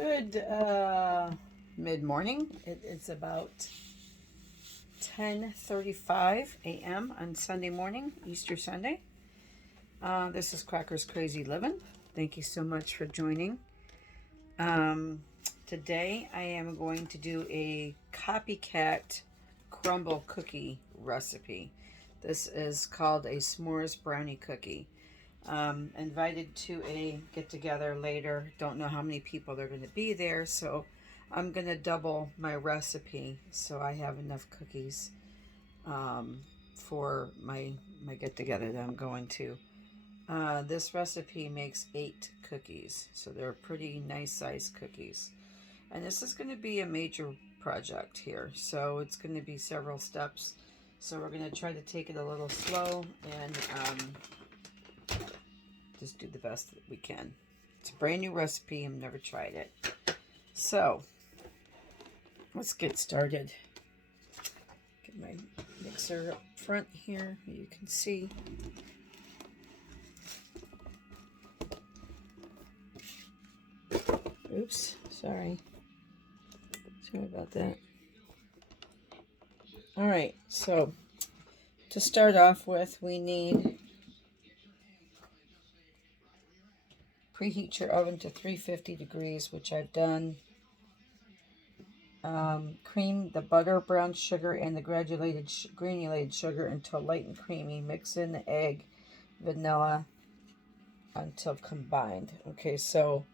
Good mid-morning. It's about 10:35 a.m. on Sunday morning, Easter Sunday. This is Cracker's Crazy Living. Thank you so much for joining. Today I am going to do a Copycat Crumbl cookie recipe. This is called a s'mores brownie cookie. Invited to a get-together later. Don't know how many people are going to be there, so I'm going to double my recipe so I have enough cookies for my get-together that I'm going to. This recipe makes 8 cookies, so they're pretty nice sized cookies. And this is going to be a major project here, so it's going to be several steps. So we're going to try to take it a little slow and just do the best that we can. It's a brand new recipe. I've never tried it. So let's get started. Get my mixer up front here. You can see. Oops, sorry. Sorry about that. All right, so to start off with, we need preheat your oven to 350 degrees, which I've done. Cream the butter, brown sugar, and the granulated sugar until light and creamy. Mix in the egg, vanilla until combined. Okay, so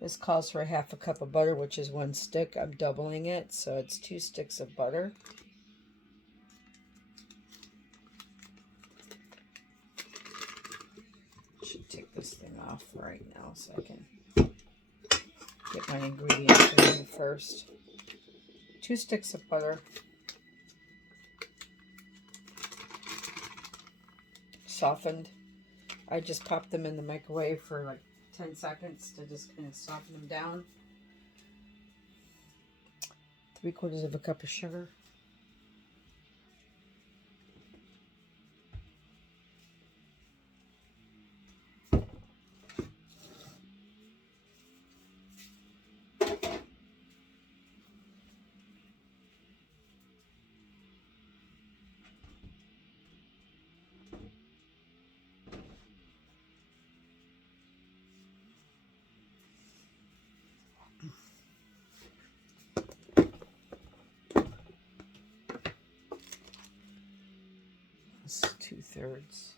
this calls for a half a cup of butter, which is 1 stick. I'm doubling it, so it's 2 sticks of butter. Should take this thing off right now so I can get my ingredients in first. 2 sticks of butter. Softened. I just popped them in the microwave for like 10 seconds to just kind of soften them down. 3/4 of a cup of sugar. That's 2/3.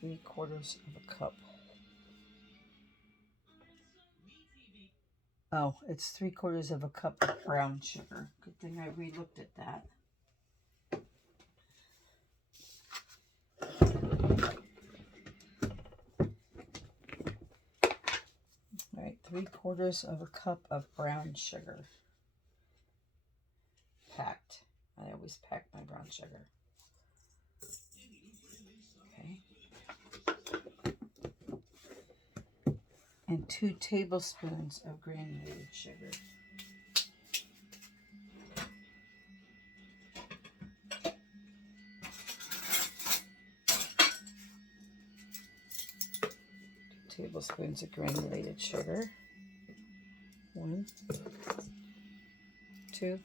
Three-quarters of a cup. Oh, it's 3/4 of a cup of brown sugar. Good thing I re-looked at that. All right, 3/4 of a cup of brown sugar. Packed. I always pack my brown sugar. Okay. And 2 tablespoons of granulated sugar. Tablespoons of granulated sugar. 1, 2.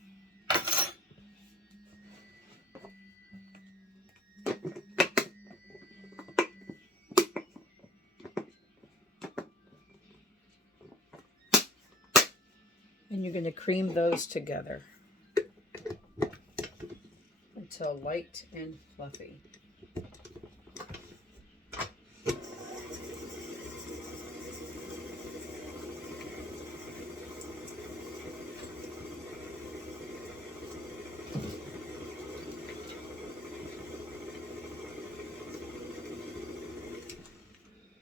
And you're going to cream those together until light and fluffy.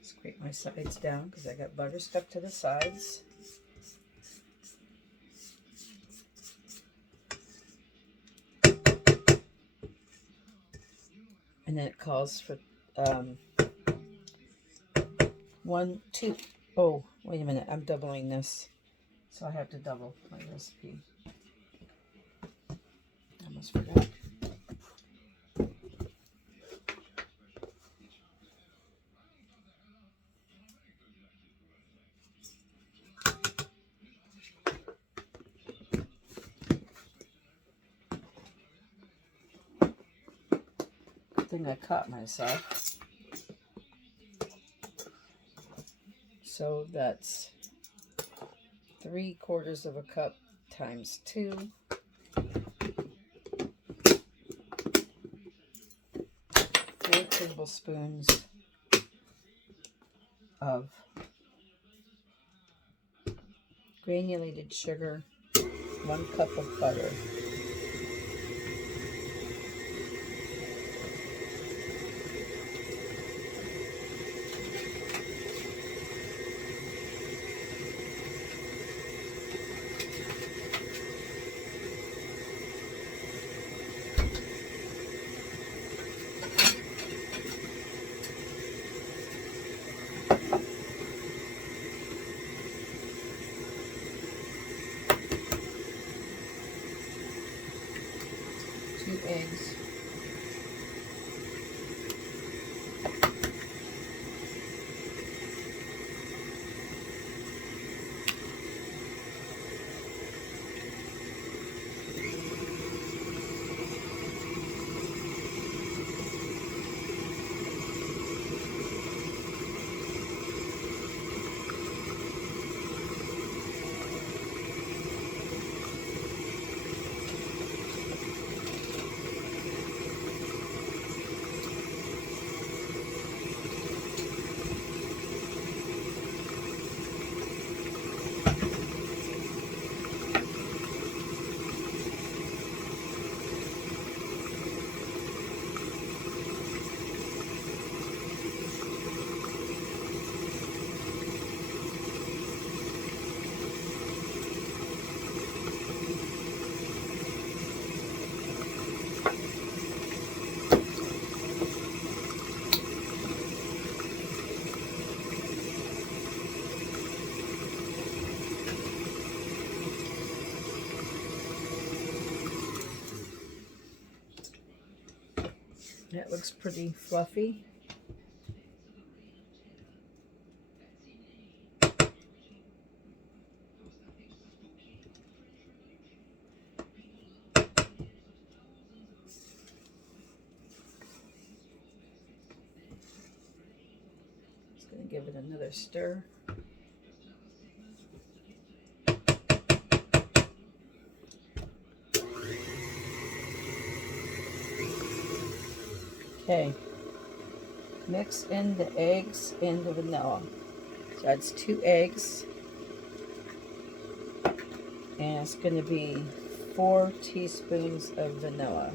Scrape my sides down because I got butter stuck to the sides. And then it calls for 1, 2. Oh, wait a minute. I'm doubling this. So I have to double my recipe. Almost forgot. Good thing I caught myself. So that's 3/4 of a cup times 2. 4 tablespoons of granulated sugar, 1 cup of butter. Two eggs. That looks pretty fluffy. Just going to give it another stir. Okay, mix in the eggs and the vanilla. So that's 2 eggs, and it's going to be 4 teaspoons of vanilla.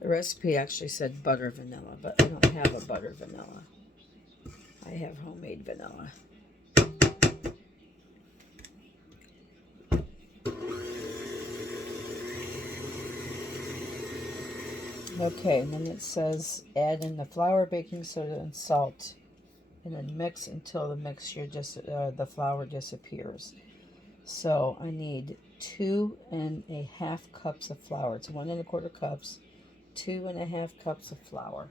The recipe actually said butter vanilla, but I don't have a butter vanilla. I have homemade vanilla. Okay, and then it says add in the flour, baking soda, and salt, and then mix until the mixture the flour disappears. So I need 2.5 cups of flour. It's 1.25 cups. 2.5 cups of flour.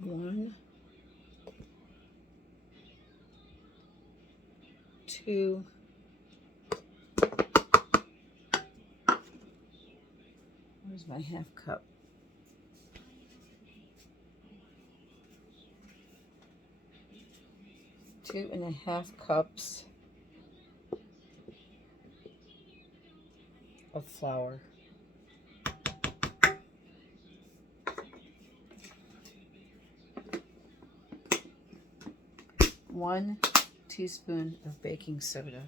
One, 2 where's my half cup? 2.5 cups of flour. 1 teaspoon of baking soda.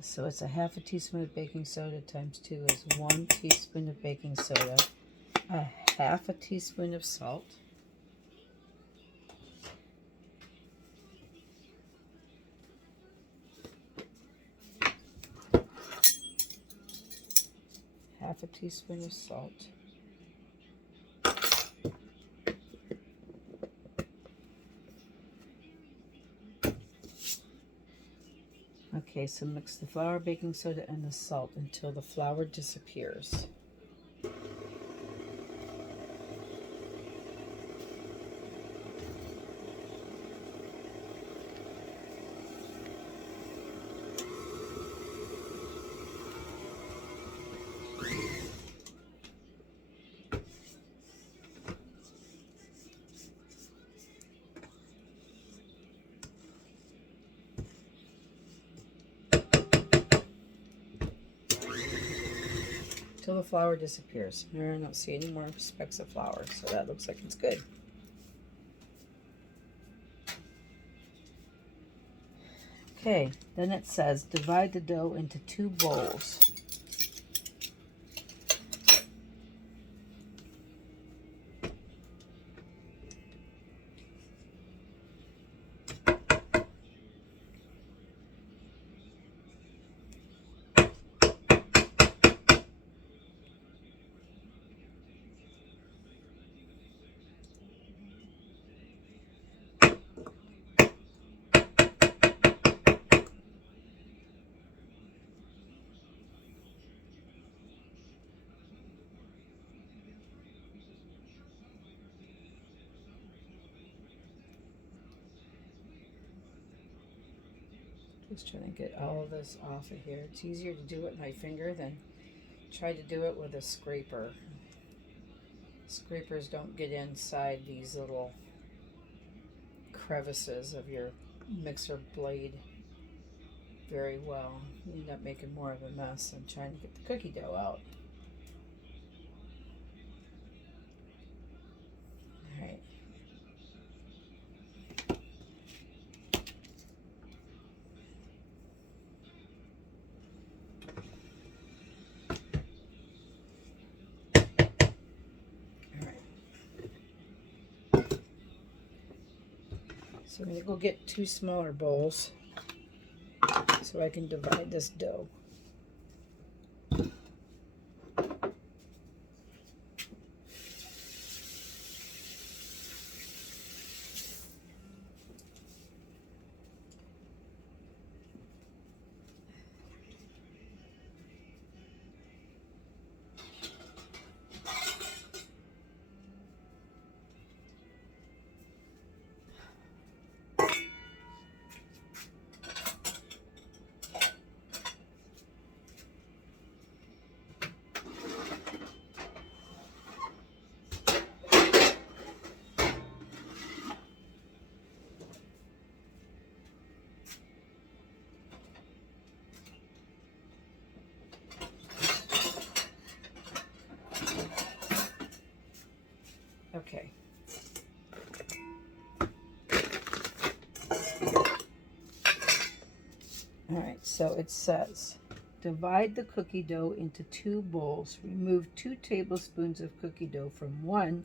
So it's a half a teaspoon of baking soda times 2 is 1 teaspoon of baking soda, a half a teaspoon of salt, half a teaspoon of salt, okay, so mix the flour, baking soda, and the salt until the flour disappears. Till the flour disappears. I don't see any more specks of flour, so that looks like it's good. Okay, then it says divide the dough into 2 bowls. Just trying to get all of this off of here. It's easier to do it with my finger than try to do it with a scraper. Scrapers don't get inside these little crevices of your mixer blade very well. You end up making more of a mess than trying to get the cookie dough out. All right. So I'm going to go get 2 smaller bowls so I can divide this dough. Okay. All right, so it says, divide the cookie dough into 2 bowls. Remove 2 tablespoons of cookie dough from one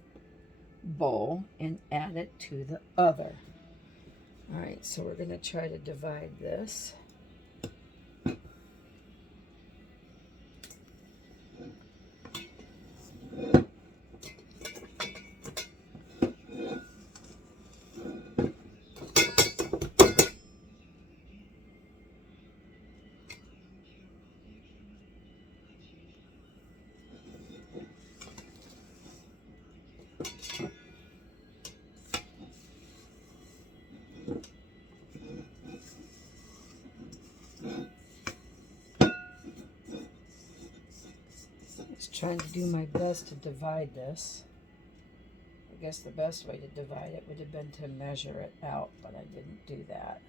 bowl and add it to the other. All right, so we're going to try to divide this. Just trying to do my best to divide this. I guess the best way to divide it would have been to measure it out, but I didn't do that.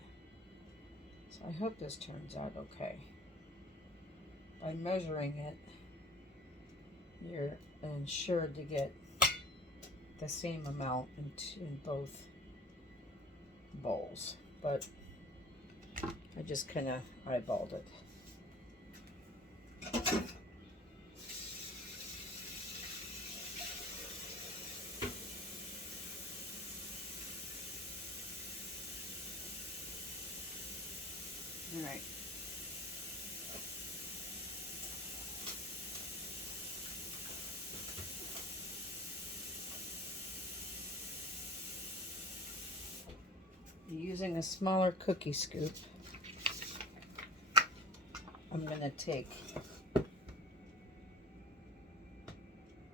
So I hope this turns out okay. By measuring it, you're ensured to get the same amount in both bowls, but I just kind of eyeballed it. All right. Using a smaller cookie scoop, I'm going to take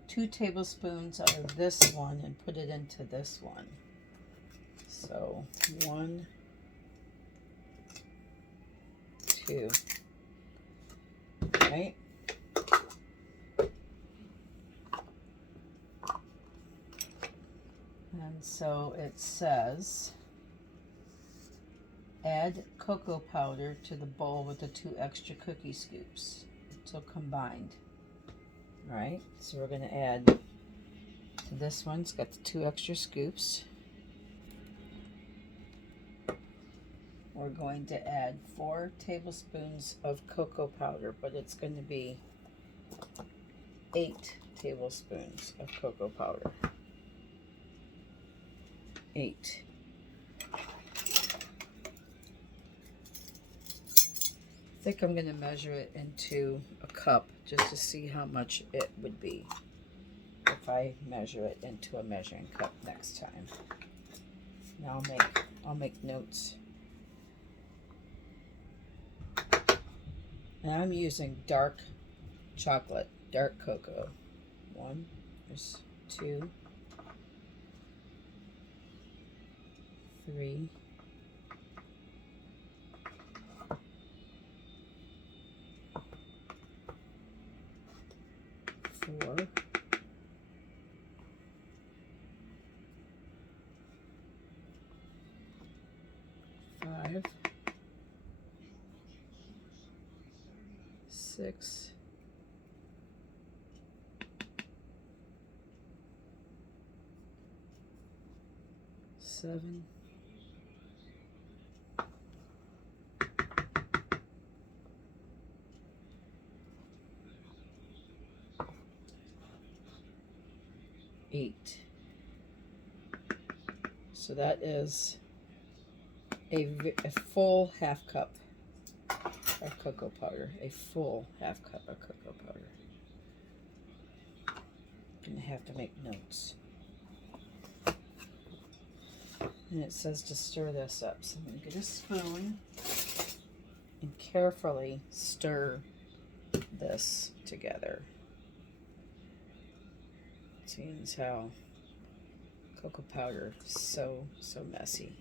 2 tablespoons out of this one and put it into this one. So 1, 2, right? And so it says, add cocoa powder to the bowl with the 2 extra cookie scoops until combined. All right, so we're going to add to this one. It's got the 2 extra scoops. We're going to add 4 tablespoons of cocoa powder, but it's going to be 8 tablespoons of cocoa powder. 8. I think I'm going to measure it into a cup just to see how much it would be if I measure it into a measuring cup next time. Now I'll make notes. And I'm using dark chocolate, dark cocoa. 1, there's 2, 3, 4, 5, 6, 7, 8. So that is a full half cup of cocoa powder. A full half cup of cocoa powder. I'm going to have to make notes. And it says to stir this up. So I'm going to get a spoon and carefully stir this together. Seeing how cocoa powder is so messy.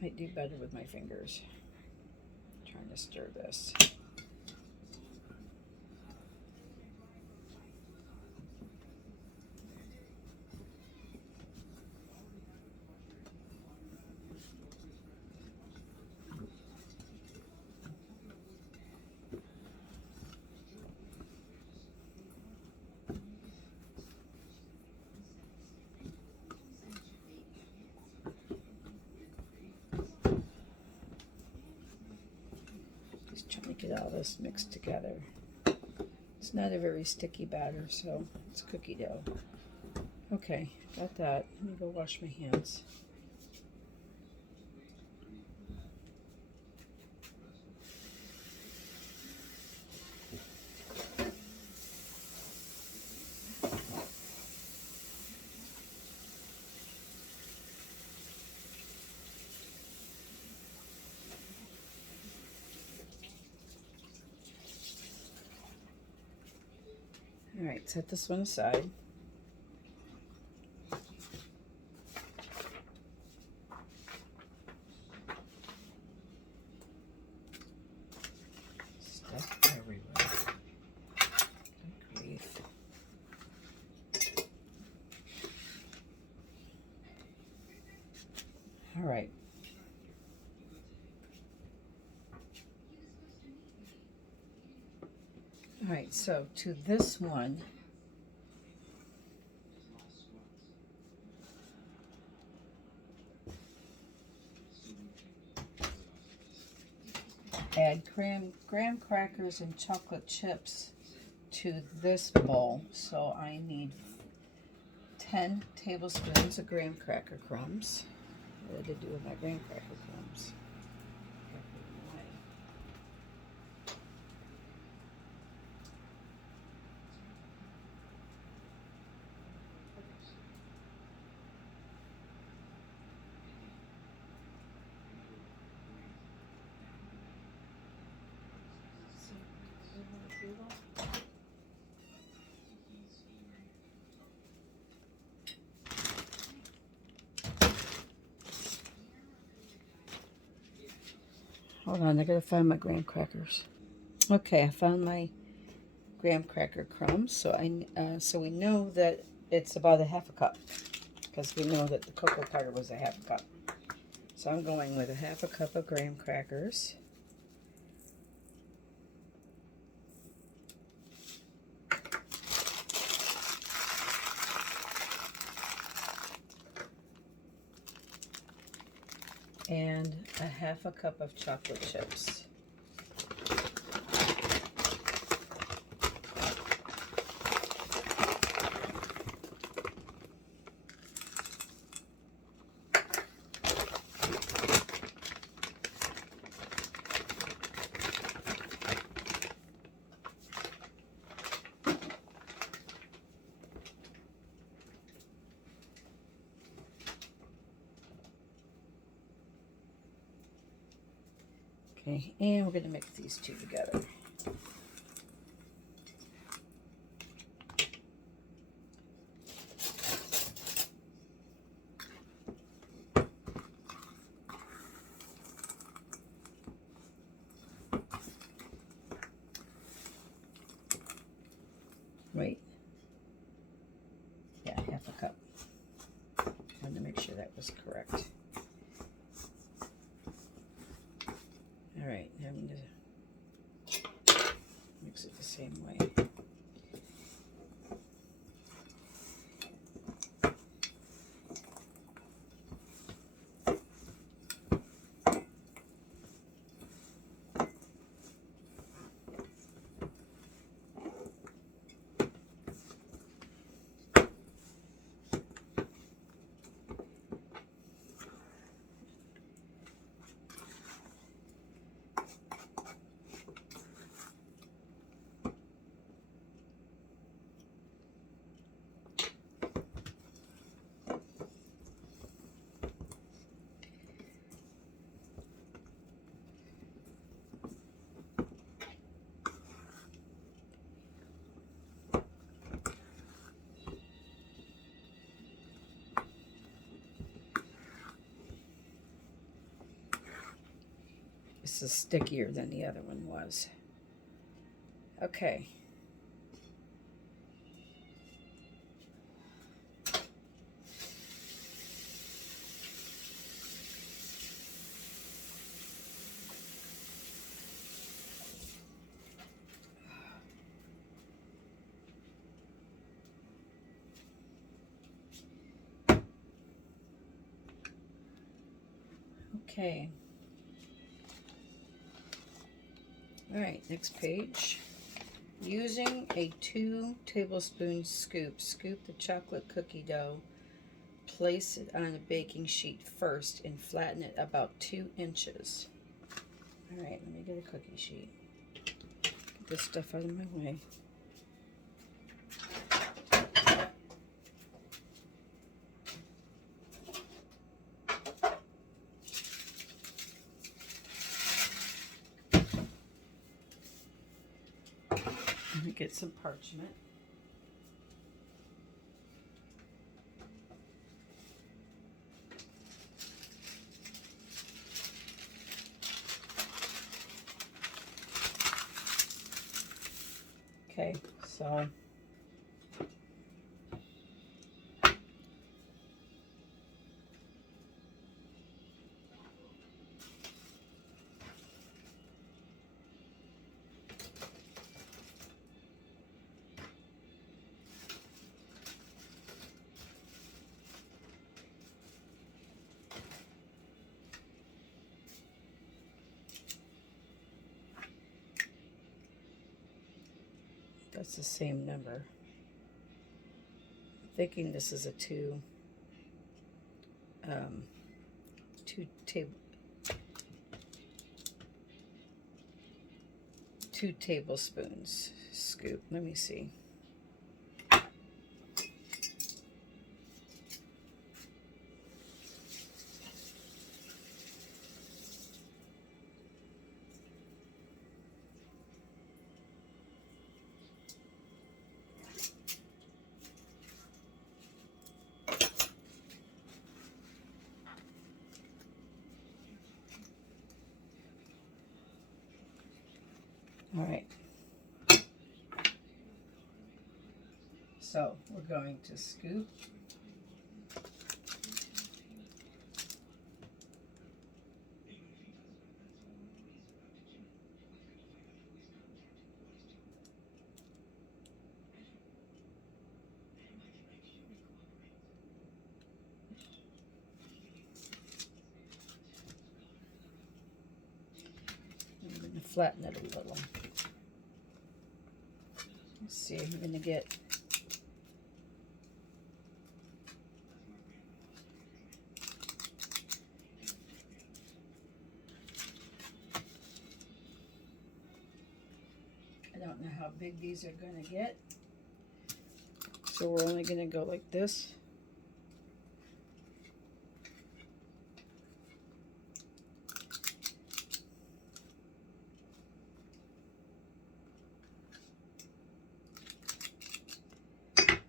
Might do better with my fingers. Trying to stir this. get all this mixed together. It's not a very sticky batter, so it's cookie dough. Okay, got that. Let me go wash my hands. All right, set this one aside. Stuff everywhere. Good grief. All right. All right, so to this one, add graham crackers and chocolate chips to this bowl. So I need 10 tablespoons of graham cracker crumbs. What did I do with my graham cracker crumbs? Hold on, I gotta find my graham crackers. Okay, I found my graham cracker crumbs. So we know that it's about a half a cup, because we know that the cocoa powder was a half a cup. So I'm going with a half a cup of graham crackers. And a half a cup of chocolate chips. Okay, and we're going to mix these two together. Wait. Yeah, half a cup. I wanted to make sure that was correct. All right, now I'm going to mix it the same way. This is stickier than the other one was. Okay. Okay. All right, next page. Using a 2 tablespoon scoop, scoop the chocolate cookie dough. Place it on a baking sheet first and flatten it about 2 inches. All right, let me get a cookie sheet. Get this stuff out of my way. Let me get some parchment. Okay, so that's the same number. I'm thinking this is a 2 tablespoons scoop. Let me see. All right. So we're going to scoop I'm going to flatten it a little. Let's see, I'm going to get I don't know how big these are going to get. So we're only going to go like this.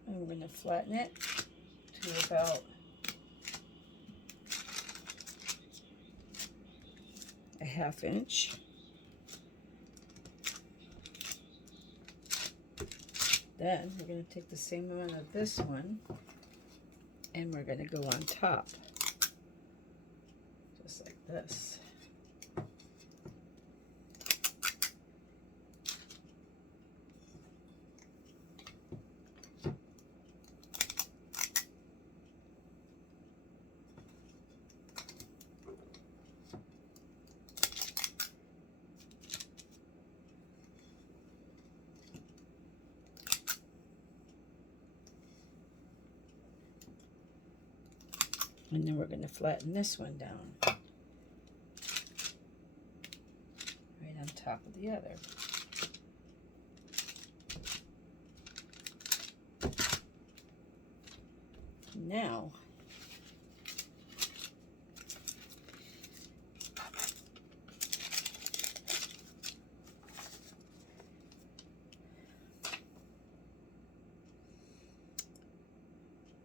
I'm going to flatten it to about a 1/2 inch. Then we're going to take the same amount of this one and we're going to go on top, just like this. And then we're going to flatten this one down right on top of the other. Now,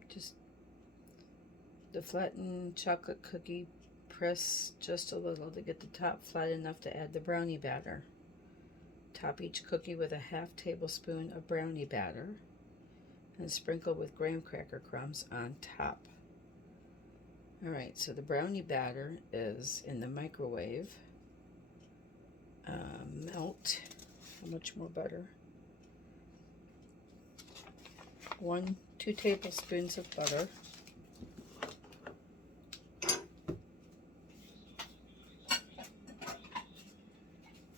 just the flattened chocolate cookie, press just a little to get the top flat enough to add the brownie batter. Top each cookie with a 1/2 tablespoon of brownie batter and sprinkle with graham cracker crumbs on top. Alright, so the brownie batter is in the microwave. Melt, how much more butter? 2 tablespoons of butter.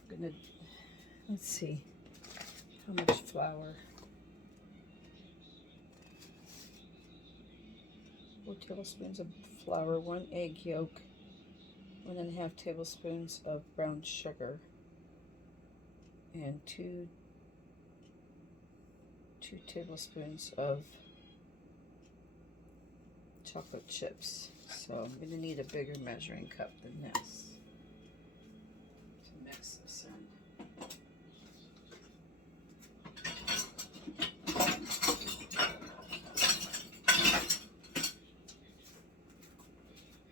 I'm gonna see how much flour. 4 tablespoons of flour, 1 egg yolk, 1½ tablespoons of brown sugar, and 2 tablespoons of chocolate chips. So I'm going to need a bigger measuring cup than this to mix this in.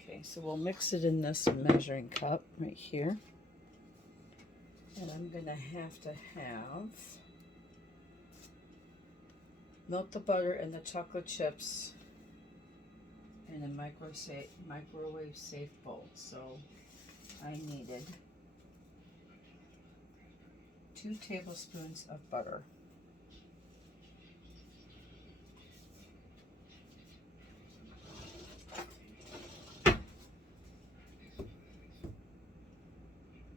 Okay, so we'll mix it in this measuring cup right here. And I'm going to have melt the butter and the chocolate chips in a microwave safe bowl. So I needed 2 tablespoons of butter,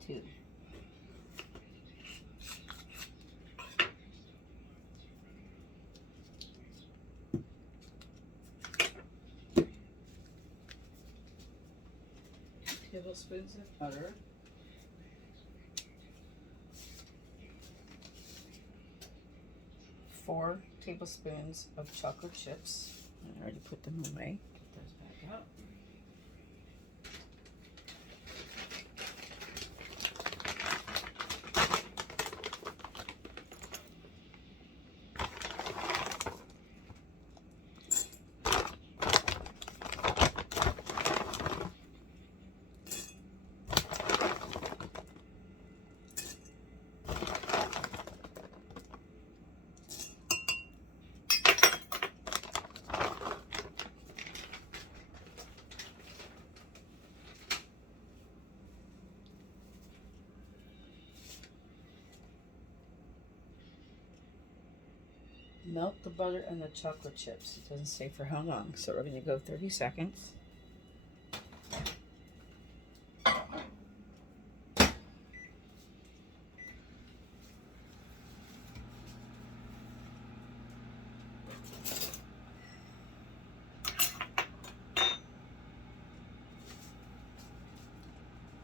2 tablespoons of butter, 4 tablespoons of chocolate chips. I already put them away. Get those back out. Melt the butter and the chocolate chips. It doesn't say for how long, so we're going to go 30 seconds.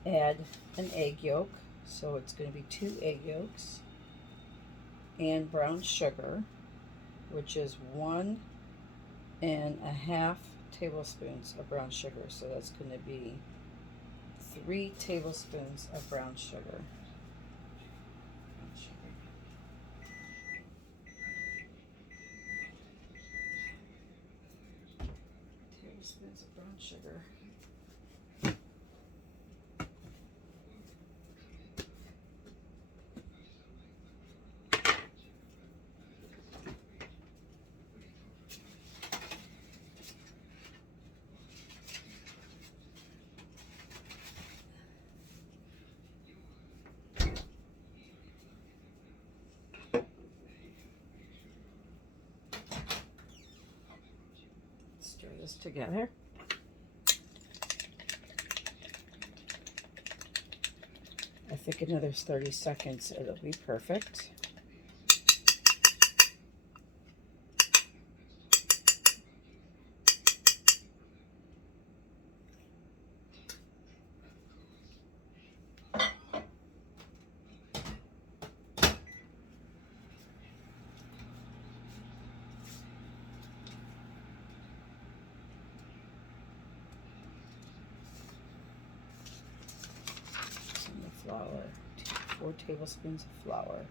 Add an egg yolk, so it's going to be 2 egg yolks, and brown sugar, which is 1½ tablespoons of brown sugar. So that's going to be 3 tablespoons of brown sugar. Tablespoons of brown sugar. Stir this together. I think another 30 seconds, it'll be perfect. Flour, 4 tablespoons of flour.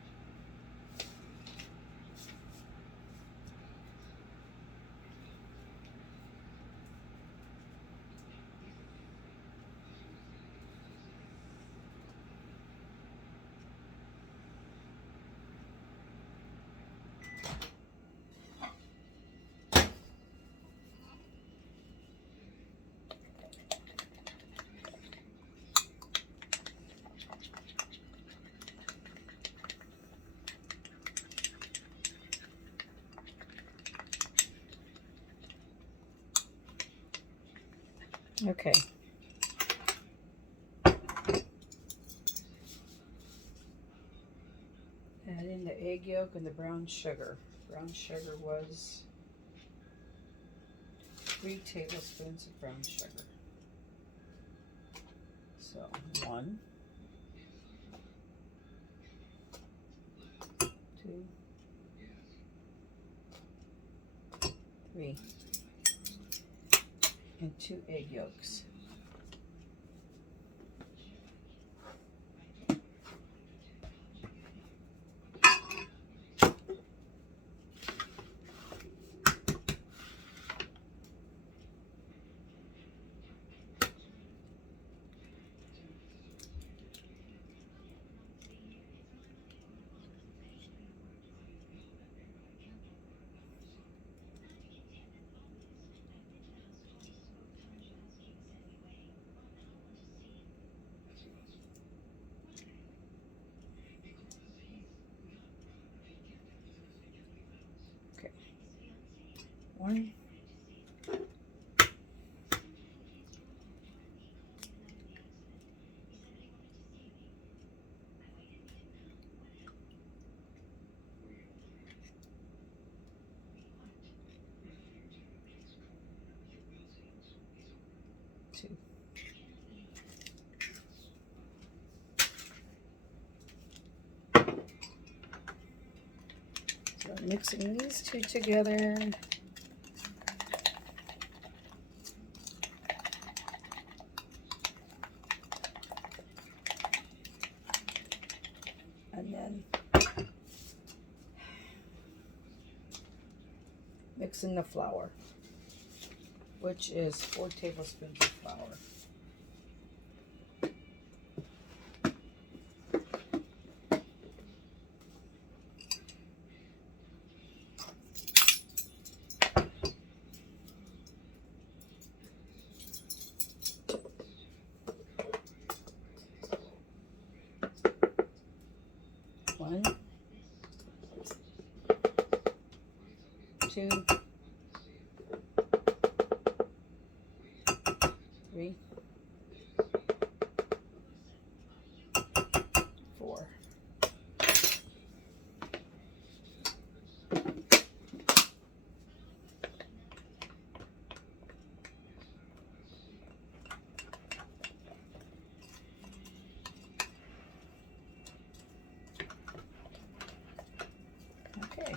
Okay. egg yolk and the brown sugar. Brown sugar was 3 tablespoons of brown sugar. So 1, 2, 3, and 2 egg yolks. Okay. 1, 2. So mixing these two together. And then mixing the flour, which is 4 tablespoons of flour. One, 2, 3, 4. Okay.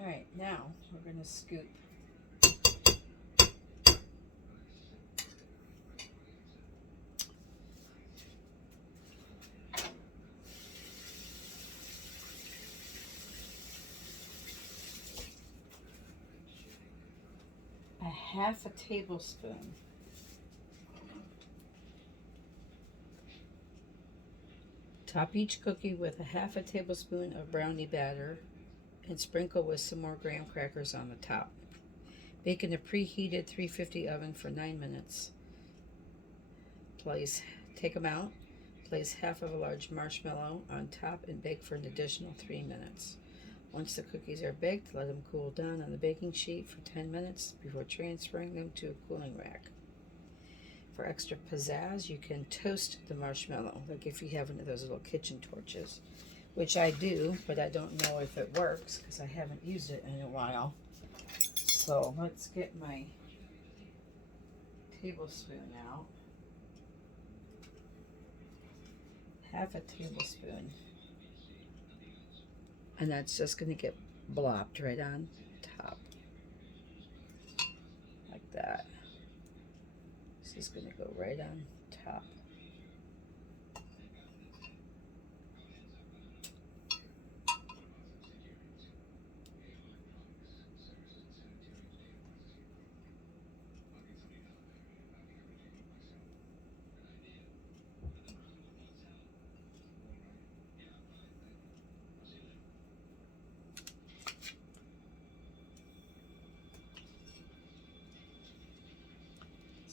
All right, now we're going to scoop a 1/2 tablespoon top each cookie with a 1/2 tablespoon of brownie batter and sprinkle with some more graham crackers on the top. Bake in a preheated 350 oven for 9 minutes. Take them out, place 1/2 of a large marshmallow on top and bake for an additional 3 minutes. Once the cookies are baked, let them cool down on the baking sheet for 10 minutes before transferring them to a cooling rack. For extra pizzazz, you can toast the marshmallow, like if you have one of those little kitchen torches, which I do, but I don't know if it works because I haven't used it in a while. So let's get my tablespoon out. 1/2 tablespoon. And that's just going to get blopped right on top. Like that. This is going to go right on top.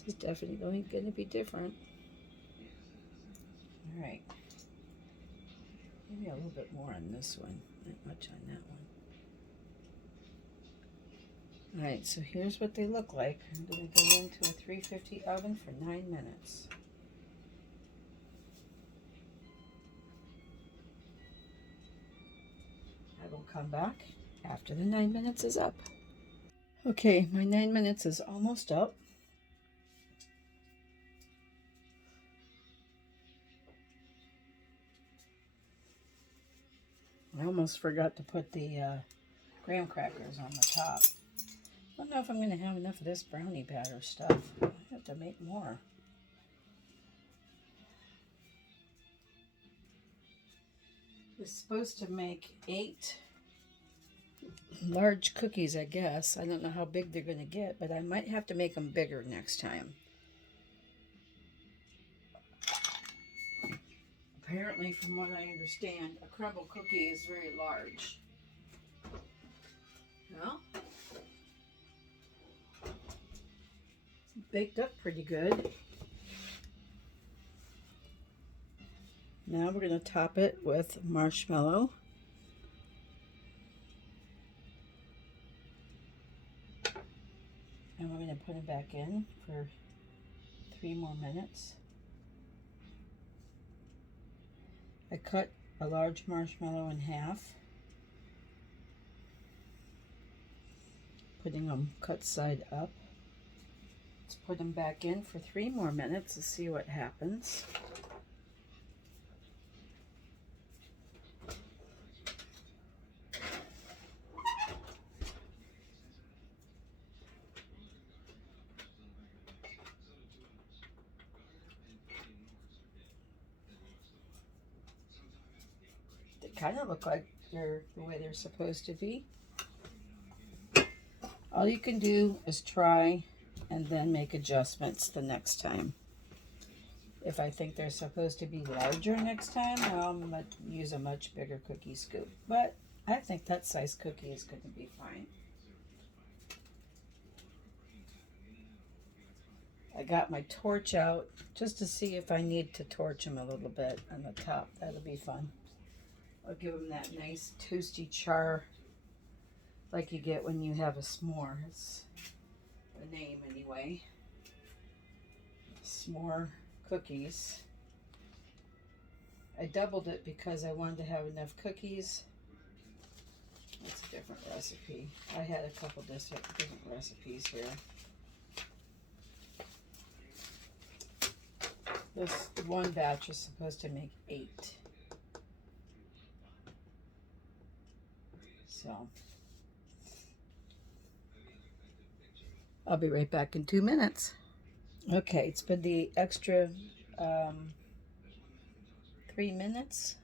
This is definitely going to be different. All right. Maybe a little bit more on this one, not much on that one. Alright, so here's what they look like. I'm going to go into a 350 oven for 9 minutes. I will come back after the 9 minutes is up. Okay, my 9 minutes is almost up. I almost forgot to put the graham crackers on the top. I don't know if I'm going to have enough of this brownie batter stuff. I have to make more. It's supposed to make 8 large cookies, I guess. I don't know how big they're going to get, but I might have to make them bigger next time. Apparently, from what I understand, a crumble cookie is very large. Well, baked up pretty good. Now we're going to top it with marshmallow. And we're going to put it back in for 3 more minutes. I cut a large marshmallow in half, putting them cut side up. Let's put them back in for 3 more minutes to see what happens. They kind of look like they're the way they're supposed to be. All you can do is try and then make adjustments the next time. If I think they're supposed to be larger next time, I'll use a much bigger cookie scoop. But I think that size cookie is going to be fine. I got my torch out just to see if I need to torch them a little bit on the top. That'll be fun. I'll give them that nice toasty char like you get when you have a s'more. It's the name anyway. S'more cookies. I doubled it because I wanted to have enough cookies. That's a different recipe. I had a couple different recipes here. This one batch is supposed to make 8. So I'll be right back in 2 minutes. Okay, it's been the extra 3 minutes.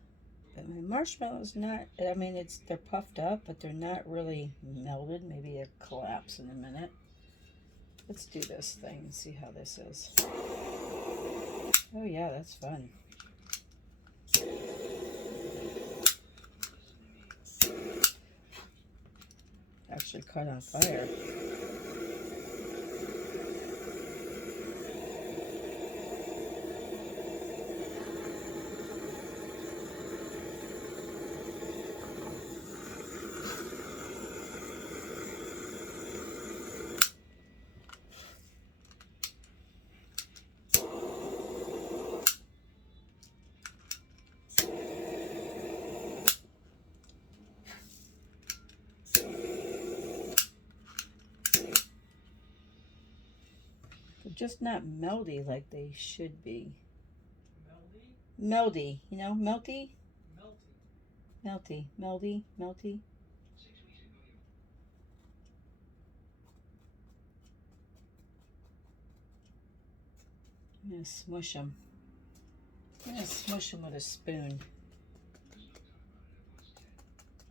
But my marshmallows not, I mean, they're puffed up, but they're not really melted. Maybe they'll collapse in a minute. Let's do this thing and see how this is. Oh yeah, that's fun. Actually caught on fire. They're just not melty like they should be. Melty? You know, melty? Melty. Melty. Melty. I'm going to smush them. I'm going to smush them with a spoon.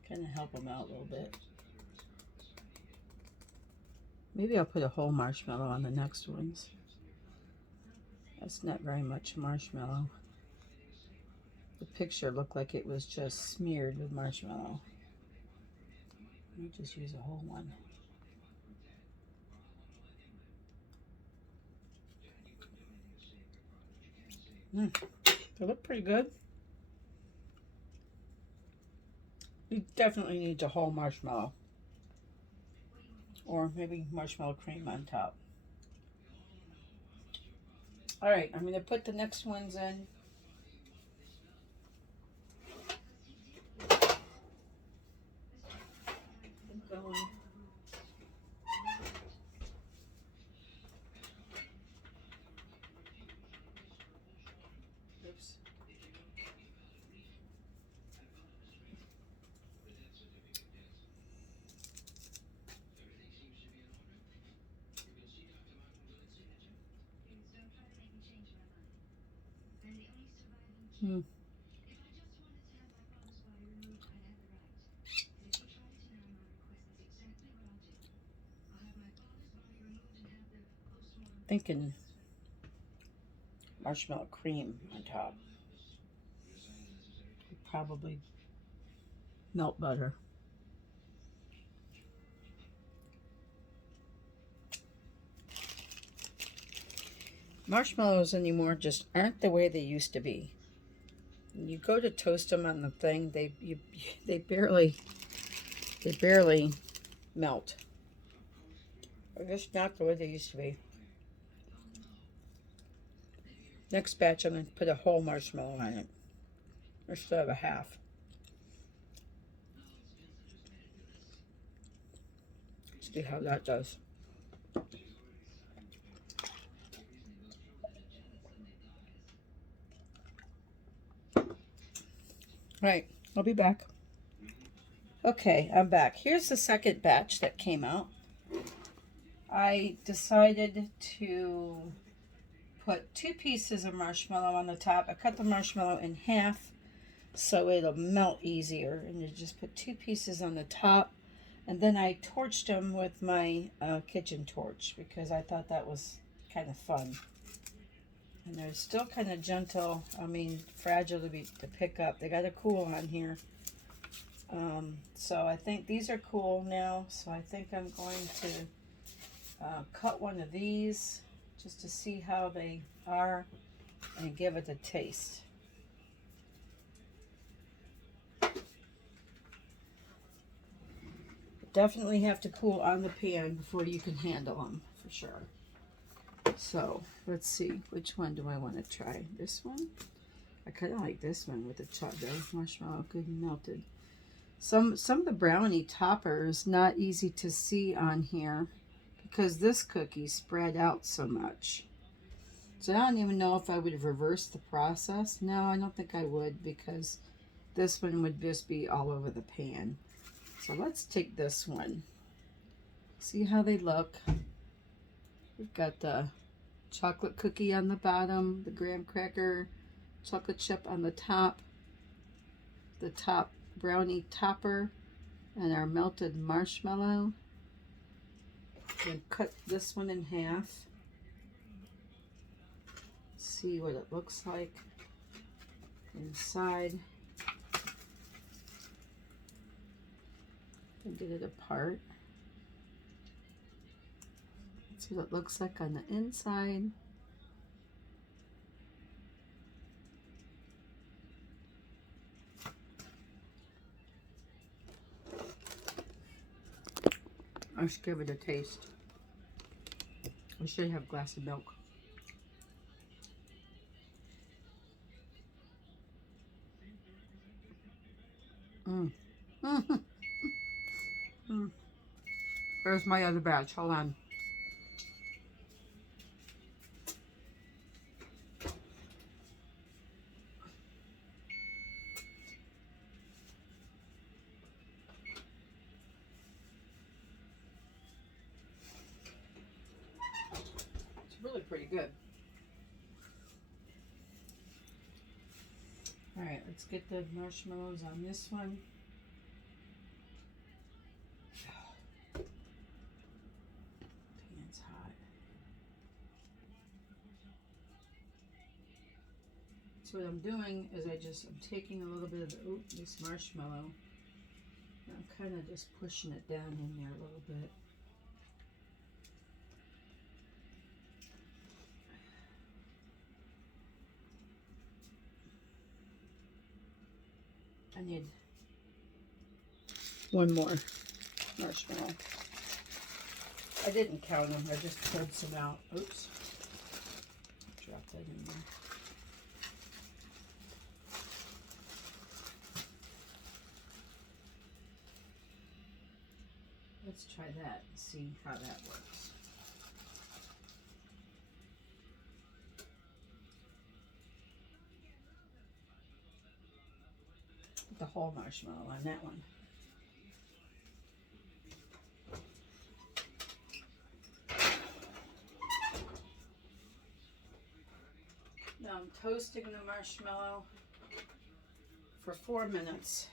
Kind of help them out a little bit. Maybe I'll put a whole marshmallow on the next ones. That's not very much marshmallow. The picture looked like it was just smeared with marshmallow. Let me just use a whole one. They look pretty good. You definitely need a whole marshmallow. or maybe marshmallow cream on top. All right, I'm going to put the next ones in. Keep going. Oops. Hmm. Thinking marshmallow cream on top. Probably melt butter. Marshmallows anymore just aren't the way they used to be. When you go to toast them on the thing, they barely melt. They're just not the way they used to be. Next batch, I'm going to put a whole marshmallow on it. I still have a half. See how that does. Right, I'll be back. Okay, I'm back. Here's the second batch that came out. I decided to put 2 pieces of marshmallow on the top. I cut the marshmallow in half so it'll melt easier. And you just put 2 pieces on the top. And then I torched them with my kitchen torch because I thought that was kind of fun. And they're still kind of gentle, fragile to pick up. They got to cool on here. So I think these are cool now. So I think I'm going to cut one of these just to see how they are and give it a taste. Definitely have to cool on the pan before you can handle them, for sure. So let's see, which one do I want to try? This one? I kind of like this one with the marshmallow good and melted. Some of the brownie topper is not easy to see on here because this cookie spread out so much. So I don't even know if I would reverse the process. No, I don't think I would because this one would just be all over the pan. So let's take this one. See how they look. We've got the chocolate cookie on the bottom, the graham cracker, chocolate chip on the top brownie topper, and our melted marshmallow. Then cut this one in half. See what it looks like inside. And get it apart. That's what it looks like on the inside. Let's give it a taste. I should have a glass of milk. Where's my other batch? Hold on. It's really pretty good. All right, let's get the marshmallows on this one. Pan's hot. So what I'm doing is I'm taking a little bit of this marshmallow and I'm kind of just pushing it down in there a little bit. I need one more marshmallow. I didn't count them. I just pulled some out. Oops. Drop that in there. Let's try that and see how that works. Put the whole marshmallow on that one. Now I'm toasting the marshmallow for 4 minutes.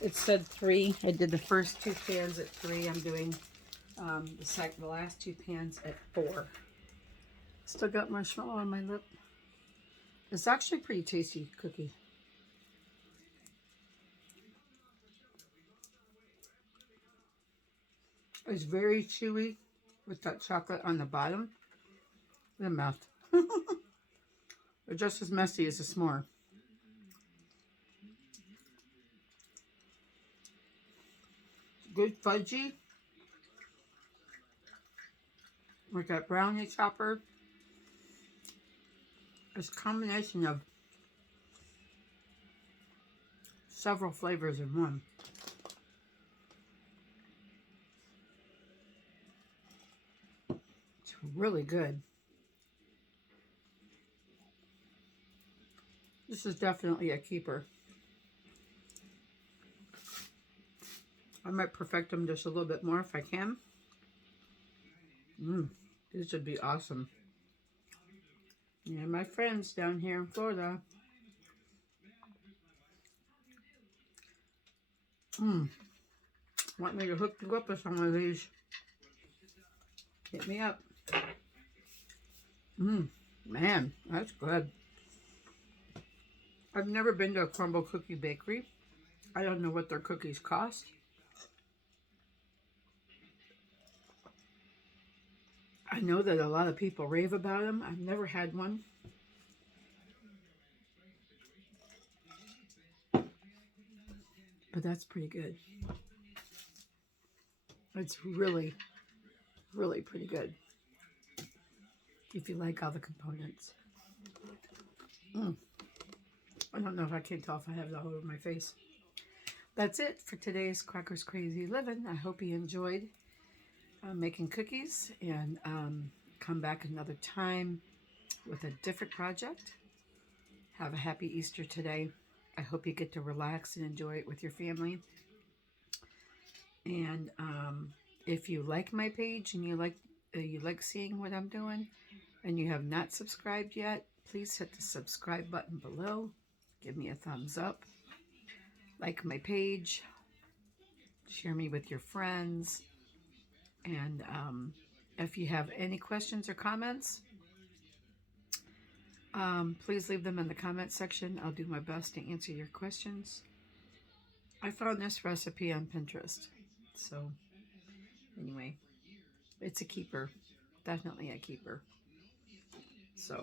It said 3. I did the first 2 pans at 3. I'm doing the last 2 pans at 4. Still got marshmallow on my lip. It's actually a pretty tasty cookie. It's very chewy with that chocolate on the bottom. The mouth. They're just as messy as a s'more. Good fudgy. With that brownie chopper. It's a combination of several flavors in one. It's really good. This is definitely a keeper. I might perfect them just a little bit more if I can. This would be awesome. Yeah, my friends down here in Florida. Want me to hook you up with some of these? Hit me up. Man, that's good. I've never been to a Crumbl cookie bakery. I don't know what their cookies cost. I know that a lot of people rave about them. I've never had one. But that's pretty good. It's really, really pretty good. If you like all the components. I don't know if I can tell if I have it all over my face. That's it for today's Crackers Crazy Living. I hope you enjoyed making cookies, and come back another time with a different project. Have a happy Easter today. I hope you get to relax and enjoy it with your family. And if you like my page and you like seeing what I'm doing, and you have not subscribed yet, please hit the subscribe button below. Give me a thumbs up. Like my page. Share me with your friends. And if you have any questions or comments, please leave them in the comment section. I'll do my best to answer your questions. I found this recipe on Pinterest. So anyway, it's a keeper. Definitely a keeper. So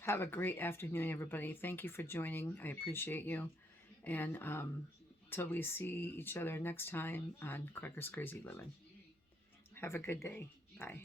have a great afternoon, everybody. Thank you for joining. I appreciate you. And till we see each other next time on Crackers Crazy Living. Have a good day. Bye.